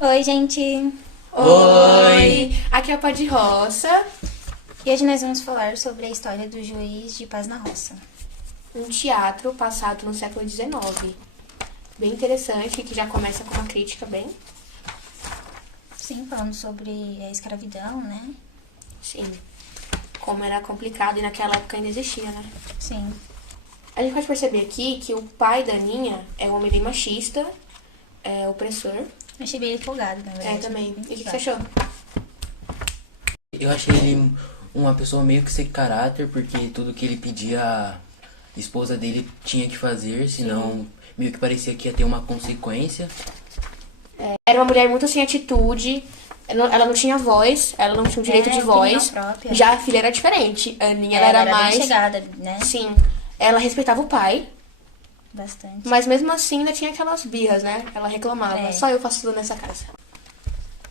Oi, gente! Oi! Aqui é a Pá de Roça. E hoje nós vamos falar sobre a história do Juiz de Paz na Roça. Um teatro passado no século XIX. Bem interessante, que já começa com uma crítica bem... Sim, falando sobre a escravidão, né? Sim. Como era complicado e naquela época ainda existia, né? Sim. A gente pode perceber aqui que o pai da Aninha é um homem bem machista, opressor. Achei bem empolgado, na verdade. Também. E o que você achou? Eu achei ele uma pessoa meio que sem caráter, porque tudo que ele pedia a esposa dele tinha que fazer, senão meio que parecia que ia ter uma consequência. Era uma mulher muito sem atitude, ela não tinha voz, ela não tinha o direito de opinião voz. própria. Já a filha era diferente. A Aninha ela era mais... bem chegada, né? Sim, ela respeitava o pai, Bastante. mas mesmo assim ainda tinha aquelas birras, né? Ela reclamava, só eu faço tudo nessa casa.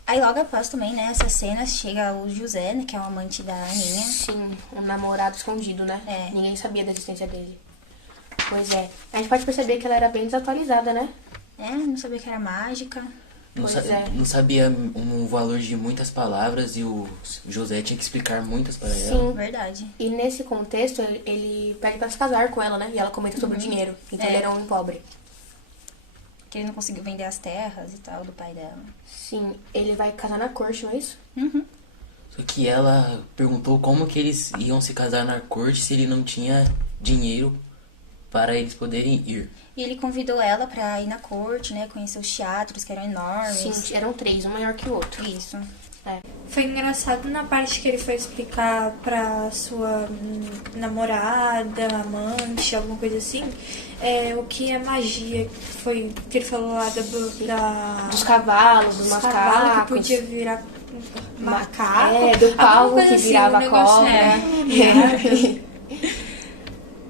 Aí logo após também, né, essa cena, chega o José, né, que é o amante da Aninha. Sim, um namorado escondido, né? É. Ninguém sabia da existência dele. Pois é. A gente pode perceber que ela era bem desatualizada, né? Não sabia que era mágica. Não sabia o valor de muitas palavras e o José tinha que explicar muitas para ela. Sim. Verdade. E nesse contexto, ele pede pra se casar com ela, né? E ela comenta sobre o dinheiro. Então ele era um homem pobre. Que ele não conseguiu vender as terras e tal do pai dela. Sim, ele vai casar na corte, não é isso? Só que ela perguntou como que eles iam se casar na corte se ele não tinha dinheiro para eles poderem ir. E ele convidou ela pra ir na corte, né, conhecer os teatros, que eram enormes. Sim, eram três, um maior que o outro. Isso. Foi engraçado na parte que ele foi explicar pra sua namorada, amante, alguma coisa assim, o que é magia, foi que ele falou lá Dos cavalos, dos cavalo macacos. que podia virar macaco. Do palco alguma coisa que assim, virava um negócio cobra.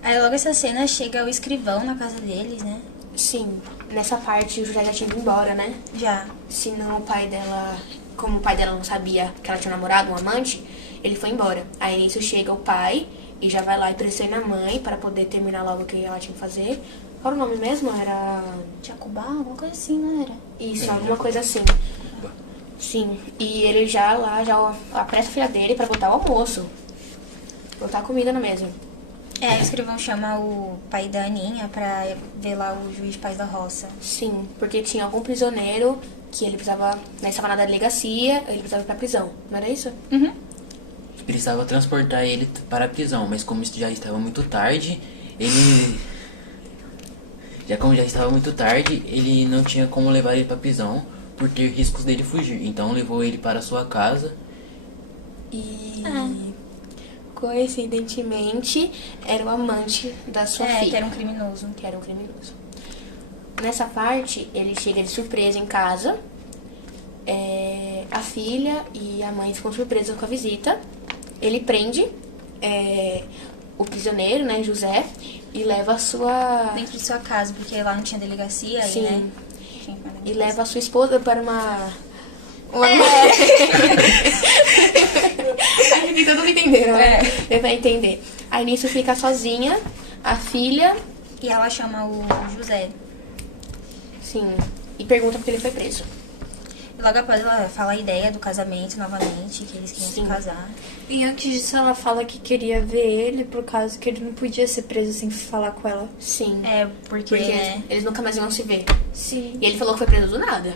Aí logo essa cena chega o escrivão na casa deles, né? Sim, nessa parte o José já tinha ido embora, né? Já. Senão o pai dela, como o pai dela não sabia que ela tinha um namorado, um amante, ele foi embora. Aí nisso chega o pai e já vai lá e pressiona a mãe para poder terminar logo o que ela tinha que fazer. Qual era o nome mesmo? Era... Jacobá, alguma coisa assim, não era? Isso, alguma coisa assim. Sim, e ele já apressa a filha dele pra botar o almoço. Botar a comida na mesa. O escrivão chama o pai da Aninha pra ver lá o juiz de paz da roça. Sim, porque tinha algum prisioneiro que ele precisava, né, estava na delegacia, ele precisava ir pra prisão, não era isso? Precisava transportar ele para a prisão, mas como isso já estava muito tarde, ele não tinha como levar ele para a prisão por ter riscos dele fugir. Então levou ele para sua casa E coincidentemente era o amante da sua filha. Que era um criminoso. Que era um criminoso. Nessa parte, ele chega de surpresa em casa. A filha e a mãe ficam surpresas com a visita. Ele prende o prisioneiro, né, José, e leva a sua... Dentro de sua casa, porque lá não tinha delegacia aí, Sim. né? E leva a sua esposa para uma... Acho que todo mundo entenderam, né? Deu pra entender. Aí nisso fica sozinha, a filha... E ela chama o José. Sim, e pergunta porque ele foi preso. E logo após ela fala a ideia do casamento novamente, que eles queriam se casar. E antes disso ela fala que queria ver ele por causa que ele não podia ser preso sem falar com ela. Sim, Porque eles nunca mais iam se ver. Sim. E ele falou que foi preso do nada.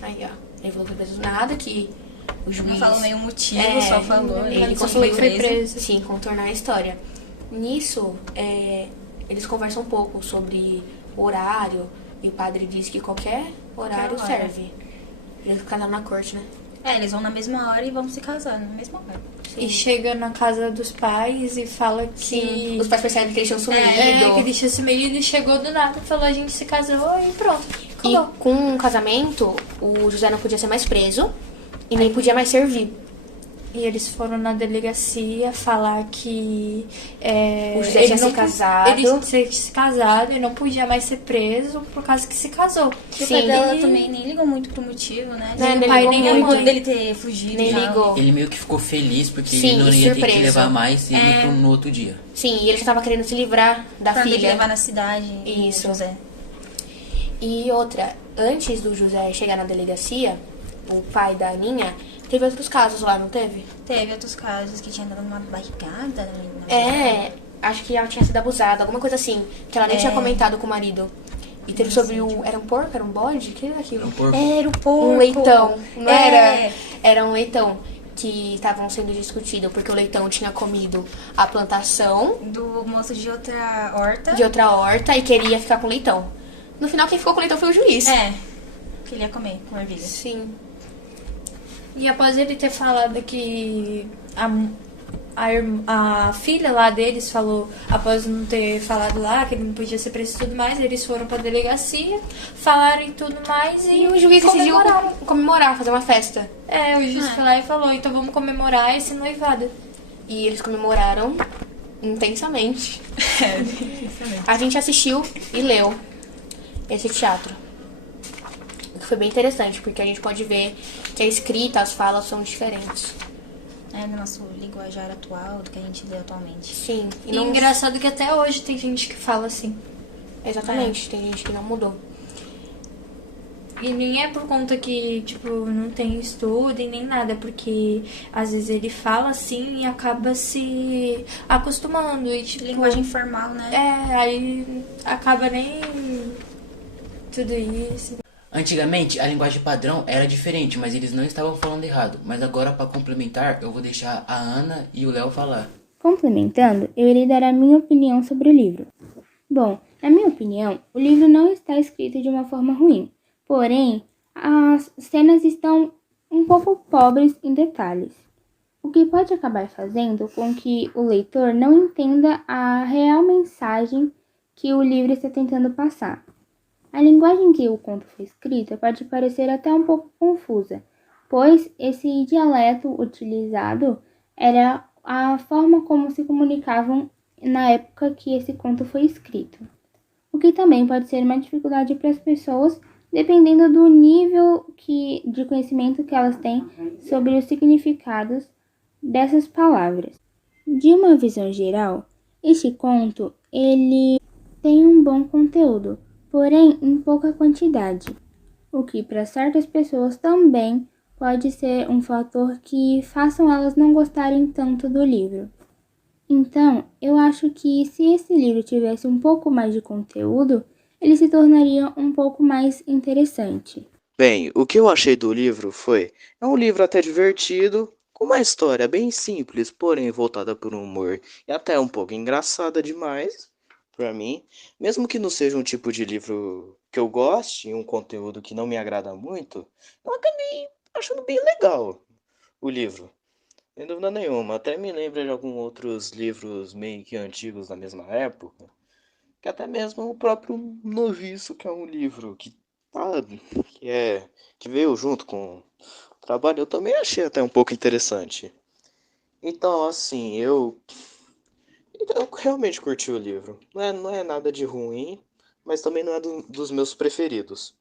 Aí, ó, ele falou que foi preso do nada, que o juiz... não falou nenhum motivo, só falou. Ele só conseguiu foi preso. Sim, contornar a história. Nisso, eles conversam um pouco sobre o horário, e o padre diz que qualquer horário hora. serve. Eles ficaram na corte, né? Eles vão na mesma hora e vão se casar na mesma hora. E chega na casa dos pais e fala que... Sim, os pais percebem que eles tinham sumido. que ele tinha sumido e chegou do nada, falou, a gente se casou e pronto. E Acabou. com o casamento, o José não podia ser mais preso e nem podia mais servir. E eles foram na delegacia falar que O José tinha se casado. Ele tinha se casado e não podia mais ser preso por causa que se casou. E o pai dela também nem ligou muito pro motivo, né? Nem o pai ligou nem muito. amou dele ter fugido. Nem e tal. ligou. Ele meio que ficou feliz porque Sim, ele não e ia ter que surpreso. levar mais ele no outro dia. Sim, e ele já tava querendo se livrar da Pra ter que filha. levar na cidade. Isso. José. E outra, antes do José chegar na delegacia, o pai da Aninha, teve outros casos lá, não teve? Teve outros casos que tinha dado uma barrigada na É, acho que ela tinha sido abusada, alguma coisa assim, que ela nem tinha comentado com o marido. E teve sobre o... Era um porco? Era um bode? O que era aquilo? Era um porco. Era o porco. Um leitão, não É. era? Era um leitão que estavam sendo discutido porque o leitão tinha comido a plantação Do moço de outra horta. de outra horta e queria ficar com o leitão. No final, quem ficou com o leitão foi o juiz. É. Que ele ia comer com ervilha. Sim. E após ele ter falado que a filha lá deles falou, após não ter falado lá que ele não podia ser preso e tudo mais, eles foram pra delegacia, falaram e tudo mais E o juiz decidiu comemorar, fazer uma festa. É, o juiz foi lá e falou, então vamos comemorar esse noivado. E eles comemoraram intensamente. A gente assistiu e leu esse teatro. O que foi bem interessante, porque a gente pode ver que a escrita, as falas são diferentes. É no nosso linguajar atual, do que a gente lê atualmente. Sim. E engraçado que até hoje tem gente que fala assim. Exatamente, tem gente que não mudou. E nem é por conta que, tipo, não tem estudo e nem nada, porque às vezes ele fala assim e acaba se acostumando e, tipo... Linguagem formal, né? É, aí acaba nem tudo isso. Antigamente, a linguagem padrão era diferente, mas eles não estavam falando errado. Mas agora, para complementar, eu vou deixar a Ana e o Léo falar. Complementando, eu irei dar a minha opinião sobre o livro. Bom, na minha opinião, o livro não está escrito de uma forma ruim. Porém, as cenas estão um pouco pobres em detalhes, o que pode acabar fazendo com que o leitor não entenda a real mensagem que o livro está tentando passar. A linguagem que o conto foi escrita pode parecer até um pouco confusa, pois esse dialeto utilizado era a forma como se comunicavam na época que esse conto foi escrito, o que também pode ser uma dificuldade para as pessoas, dependendo do nível de conhecimento que elas têm sobre os significados dessas palavras. De uma visão geral, este conto ele tem um bom conteúdo, porém em pouca quantidade, o que para certas pessoas também pode ser um fator que façam elas não gostarem tanto do livro. Então, eu acho que se esse livro tivesse um pouco mais de conteúdo, ele se tornaria um pouco mais interessante. Bem, o que eu achei do livro é um livro até divertido, com uma história bem simples, porém voltada por um humor e até um pouco engraçada demais, pra mim. Mesmo que não seja um tipo de livro que eu goste, e um conteúdo que não me agrada muito, eu acabei achando bem legal o livro. Sem dúvida nenhuma, até me lembra de alguns outros livros meio que antigos da mesma época, que até mesmo o próprio Noviço, que é um livro que veio junto com o trabalho, eu também achei até um pouco interessante. Então, assim, eu realmente curti o livro. Não é nada de ruim, mas também não é dos meus preferidos.